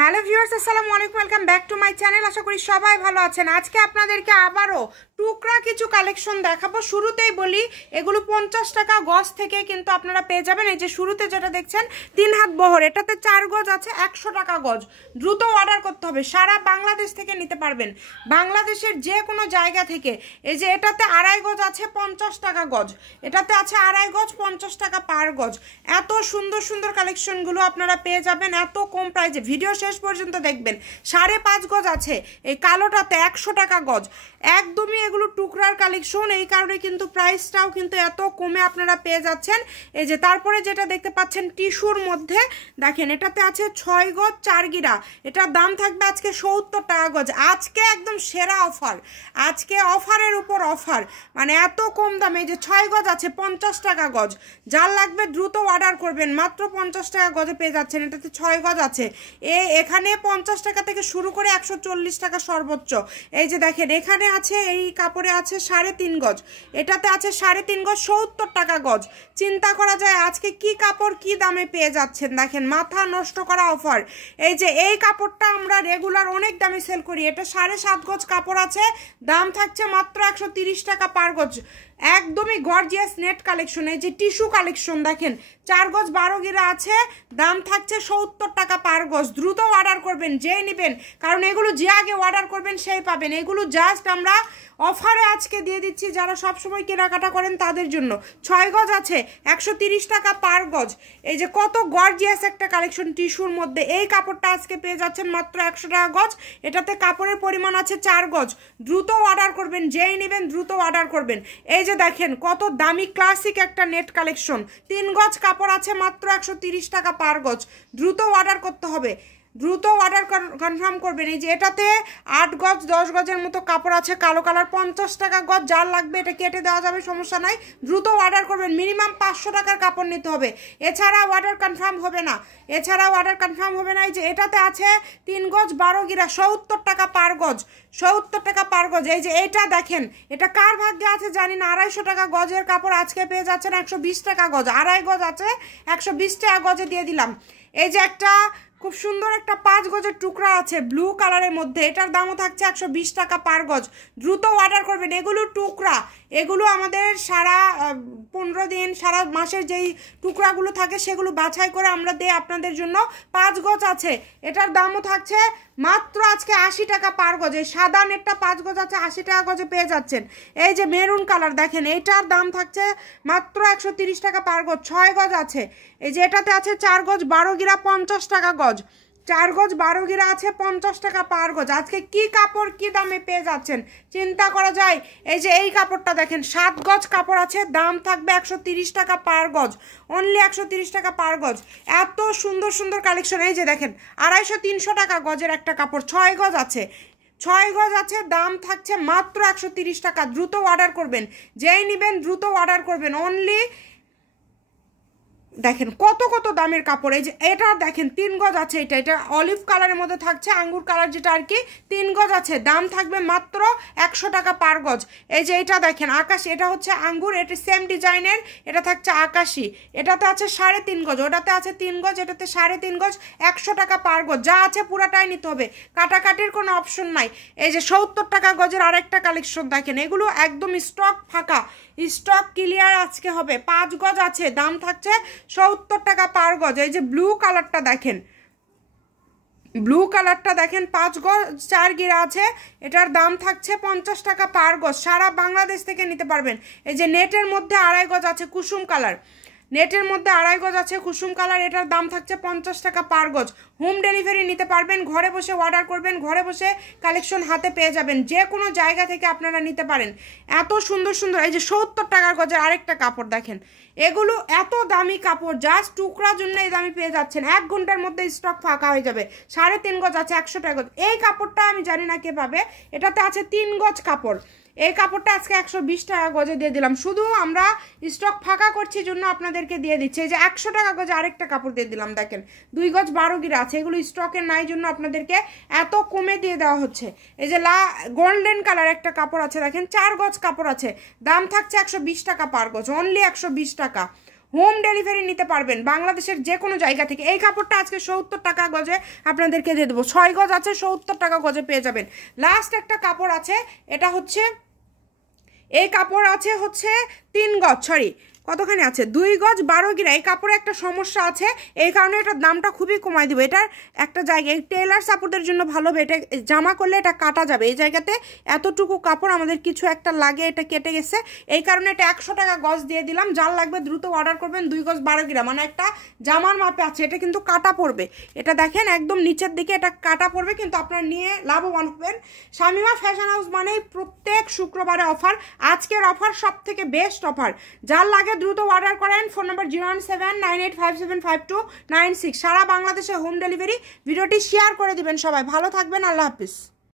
Hello viewers, আসসালামু আলাইকুম। Welcome back to my channel. আশা করি সবাই ভালো আছেন। আজকে আপনাদেরকে আবারও টুকরা কিছু কালেকশন দেখাবো। শুরুতেই বলি, এগুলো 50 টাকা গজ থেকে কিন্তু আপনারা পেয়ে যাবেন। এই যে শুরুতে যেটা দেখছেন 3 হাত বহর, এটাতে 4 গজ আছে, 100 টাকা গজ। দ্রুত অর্ডার করতে হবে, সারা বাংলাদেশ থেকে নিতে পারবেন, বাংলাদেশের যে কোনো জায়গা থেকে। এই যে এটাতে 2.5 গজ আছে, 50 টাকা গজ। এটাতে আছে 2.5 গজ, 50 টাকা পার গজ। এত সুন্দর সুন্দর কালেকশনগুলো আপনারা পেয়ে যাবেন এত কম প্রাইসে। ভিডিও শেষ পর্যন্ত দেখবেন। 5.5 গজ আছে এই কালোটাতে, 100 টাকা গজ। একদমই এগুলো টুকরার কালেকশন, এই কারণে কিন্তু প্রাইসটাও কিন্তু এত কমে আপনারা পেয়ে যাচ্ছেন। এই যে তারপরে যেটা দেখতে পাচ্ছেন টিস্যুর মধ্যে, দেখেন এটাতে আছে 6 গজ 4 গিরা। এটার দাম থাকবে আজকে 70 টাকা গজ। আজকে একদম সেরা অফার, আজকে অফারের উপর অফার, মানে এত কম দামে। এই যে 6 গজ আছে, 50 টাকা গজ। যার লাগবে দ্রুত অর্ডার করবেন, মাত্র 50 টাকা গজে পেয়ে যাচ্ছেন। এটাতে 6 গজ আছে। এখানে 50 টাকা থেকে শুরু করে 140 টাকা সর্বোচ্চ। এই যে দেখেন এখানে আছে, এই কাপড়ে আছে 3.5 গজ, এটাতে আছে 3.5 গজ, 70 টাকা গজ। চিন্তা করা যায় আজকে কি কাপড় কি দামে পেয়ে যাচ্ছেন। দেখেন মাথা নষ্ট করা অফার। এই যে এই কাপড়টা আমরা রেগুলার অনেক দামে সেল করি। এটা 7.5 গজ কাপড় আছে, দাম থাকছে মাত্র 130 টাকা পার গজ। একদমই গর্জিয়াস নেট কালেকশন। এই যে টিস্যু কালেকশন দেখেন, 4 গজ 12 গিরা আছে, দাম থাকছে 70 টাকা পার গজ। দ্রুত অর্ডার করবেন, যেই নেবেন, কারণ এগুলো যে আগে অর্ডার করবেন সেই পাবেন। এগুলো জাস্ট আমরা অফারে আজকে দিয়ে দিচ্ছি, যারা সবসময় কেনাকাটা করেন তাদের জন্য। 6 গজ আছে, 130 টাকা পার গজ। এই যে কত গর্জিয়াস একটা কালেকশন টিস্যুর মধ্যে। এই কাপড়টা আজকে পেয়ে যাচ্ছেন মাত্র 100 টাকা গজ। এটাতে কাপড়ের পরিমাণ আছে 4 গজ। দ্রুত অর্ডার করবেন, যেই নেবেন দ্রুত অর্ডার করবেন। এই যে দেখেন কত দামি ক্লাসিক একটা নেট কালেকশন। 3 গজ কাপড় আছে, মাত্র 130 টাকা পার গজ। দ্রুত অর্ডার করতে হবে, দ্রুত অর্ডার কনফার্ম করবেন। এই যে এটাতে 8 গজ 10 গজের মতো কাপড় আছে, কালো কালার, 50 টাকা গজ। যার লাগবে এটা কেটে দেওয়া যাবে, সমস্যা নাই। দ্রুত অর্ডার করবেন, মিনিমাম 500 টাকার কাপড় নিতে হবে, এছাড়া অর্ডার কনফার্ম হবে না, এছাড়াও অর্ডার কনফার্ম হবে না। এই যে এটাতে আছে 3 গজ 12 গিরা, 70 টাকা পার গজ, 70 টাকা পার গজ। এই যে এটা দেখেন, এটা কার ভাগ্যে আছে জানি না, 250 টাকা গজের কাপড় আজকে পেয়ে যাচ্ছেন 120 টাকা গজ। 2.5 গজ আছে, 120 টাকা গজে দিয়ে দিলাম। এই যে একটা খুব সুন্দর একটা 5 গজের টুকরা আছে ব্লু কালারের মধ্যে, এটার দামও থাকছে 120 টাকা পার গজ। দ্রুত অর্ডার করবেন। এগুলো টুকরা, এগুলো আমাদের সারা 15 দিন, সারা মাসের যেই টুকরাগুলো থাকে সেগুলো বাছাই করে আমরা দিই আপনাদের জন্য। 5 গজ আছে, এটার দামও থাকছে মাত্র আজকে 80 টাকা পার গজ। এই সাদা নেটটা 5 গজ আছে, 80 টাকা গজে পেয়ে যাচ্ছেন। এই যে মেরুন কালার দেখেন, এটার দাম থাকছে মাত্র 130 টাকা পার গজ। 6 গজ আছে। এই যে এটাতে আছে 4 গজ 12 গিরা, 50 টাকা গজ। 4 গজ 12 গিরা আছে, 50 টাকা পার গজ। আজকে কি কাপড় কি দামে পেয়ে যাচ্ছেন চিন্তা করা যায়। এই যে এই কাপড়টা দেখেন, 7 গজ কাপড় আছে, দাম থাকবে 130 টাকা পার গজ, অনলি 130 টাকা পার গজ। এত সুন্দর সুন্দর কালেকশন। এই যে দেখেন 250-300 টাকা গজের একটা কাপড়, 6 গজ আছে, 6 গজ আছে, দাম থাকছে মাত্র 130 টাকা। দ্রুত অর্ডার করবেন, যেই নেবেন দ্রুত অর্ডার করবেন। অনলি দেখেন কত কত দামের কাপড়। এই যে এটা দেখেন 3 গজ আছে, এটা অলিভ কালারের মধ্যে থাকছে, আঙ্গুর কালার যেটা আর কি। 3 গজ আছে, দাম থাকবে মাত্র 100 টাকা পার গজ। এই যে এটা দেখেন আকাশি, এটা হচ্ছে আঙ্গুর, এটা সেম ডিজাইনের, এটা থাকছে আকাশি। এটাতে আছে 3.5 গজ, ওটাতে আছে 3 গজ, এটাতে 3.5 গজ, 100 টাকা পার গজ। যা আছে পুরাটাই নিতে হবে, কাটাকাটির কোনো অপশন নাই। এই যে 70 টাকা গজের আরেকটা কালেকশন দেখেন, এগুলো একদম স্টক ফাঁকা, স্টক ক্লিয়ার আজকে হবে। 5 গজ আছে, দাম থাকছে 70 টাকা পার গজ। এই যে ব্লু কালারটা দেখেন, ব্লু কালারটা দেখেন, 5 গজ 4 গিরা আছে, এটার দাম থাকছে 50 টাকা পার গজ। সারা বাংলাদেশ থেকে নিতে পারবেন। এই যে নেটের মধ্যে 2.5 গজ আছে কুসুম কালার, নেটের মধ্যে 2.5 গজ আছে কুসুম কালার, এটার দাম থাকছে 50 টাকা পার গজ। হোম ডেলিভারি নিতে পারবেন, ঘরে বসে অর্ডার করবেন, ঘরে বসে কালেকশন হাতে পেয়ে যাবেন, যে কোনো জায়গা থেকে আপনারা নিতে পারেন। এত সুন্দর সুন্দর। এই যে 70 টাকার গজের আরেকটা কাপড় দেখেন, এগুলো এত দামি কাপড়, জাস্ট টুকরার জন্য এই দামি পেয়ে যাচ্ছেন। 1 ঘন্টার মধ্যে স্টক ফাঁকা হয়ে যাবে। 3.5 গজ আছে, 100 টাকা গজ। এই কাপড়টা আমি জানি না কে পাবে, এটাতে আছে 3 গজ কাপড়। এই কাপড়টা আজকে 120 টাকা গজে দিয়ে দিলাম, শুধু আমরা স্টক ফাঁকা করছি জন্য আপনাদেরকে দিয়ে দিচ্ছি। এই যে 100 টাকা গজে আরেকটা কাপড় দিয়ে দিলাম, দেখেন 2 গজ 12 গিরা আছে, এগুলো স্টকের নাই জন্য আপনাদেরকে এত কমে দিয়ে দেওয়া হচ্ছে। এই যে গোল্ডেন কালার একটা কাপড় আছে দেখেন, 4 গজ কাপড় আছে, দাম থাকছে 120 টাকা পার গজ, অনলি 120 টাকা, হোম ডেলিভারি নিতে পারবেন বাংলাদেশের যে কোনো জায়গা থেকে। এই কাপড়টা আজকে 70 টাকা গজে আপনাদেরকে দিয়ে দেবো, 6 গজ আছে, 70 টাকা গজে পেয়ে যাবেন। লাস্ট একটা কাপড় আছে, এটা হচ্ছে এই কাপড় আছে হচ্ছে 3 গজ, সরি কতখানি আছে 2 গজ 12 গিরা। এই কাপড়ে একটা সমস্যা আছে, এই কারণে এটার দামটা খুবই কমাই দিব। এটার একটা জায়গায় টেলার সাপোর্টের জন্য ভালো হবে, এটা জামা করলে এটা কাটা যাবে। এই জায়গাতে এতটুকু কাপড় আমাদের কিছু একটা লাগে, এটা কেটে গেছে, এই কারণে এটা 100 টাকা গজ দিয়ে দিলাম। যার লাগবে দ্রুত অর্ডার করবেন। 2 গজ 12 গিরা মানে একটা জামার মাপে আছে। এটা কিন্তু কাটা পড়বে, এটা দেখেন একদম নিচের দিকে এটা কাটা পড়বে, কিন্তু আপনারা নিয়ে লাভবান হবেন। শামিমা ফ্যাশন হাউস মানে প্রত্যেক শুক্রবারে অফার, আজকের অফার সব থেকে বেস্ট অফার। যার লাগে দ্রুত অর্ডার করেন। Phone number 01798575296। সারা বাংলাদেশে হোম ডেলিভারি। ভিডিওটি শেয়ার করে দিবেন সবাই। ভালো থাকবেন, আল্লাহ হাফিজ।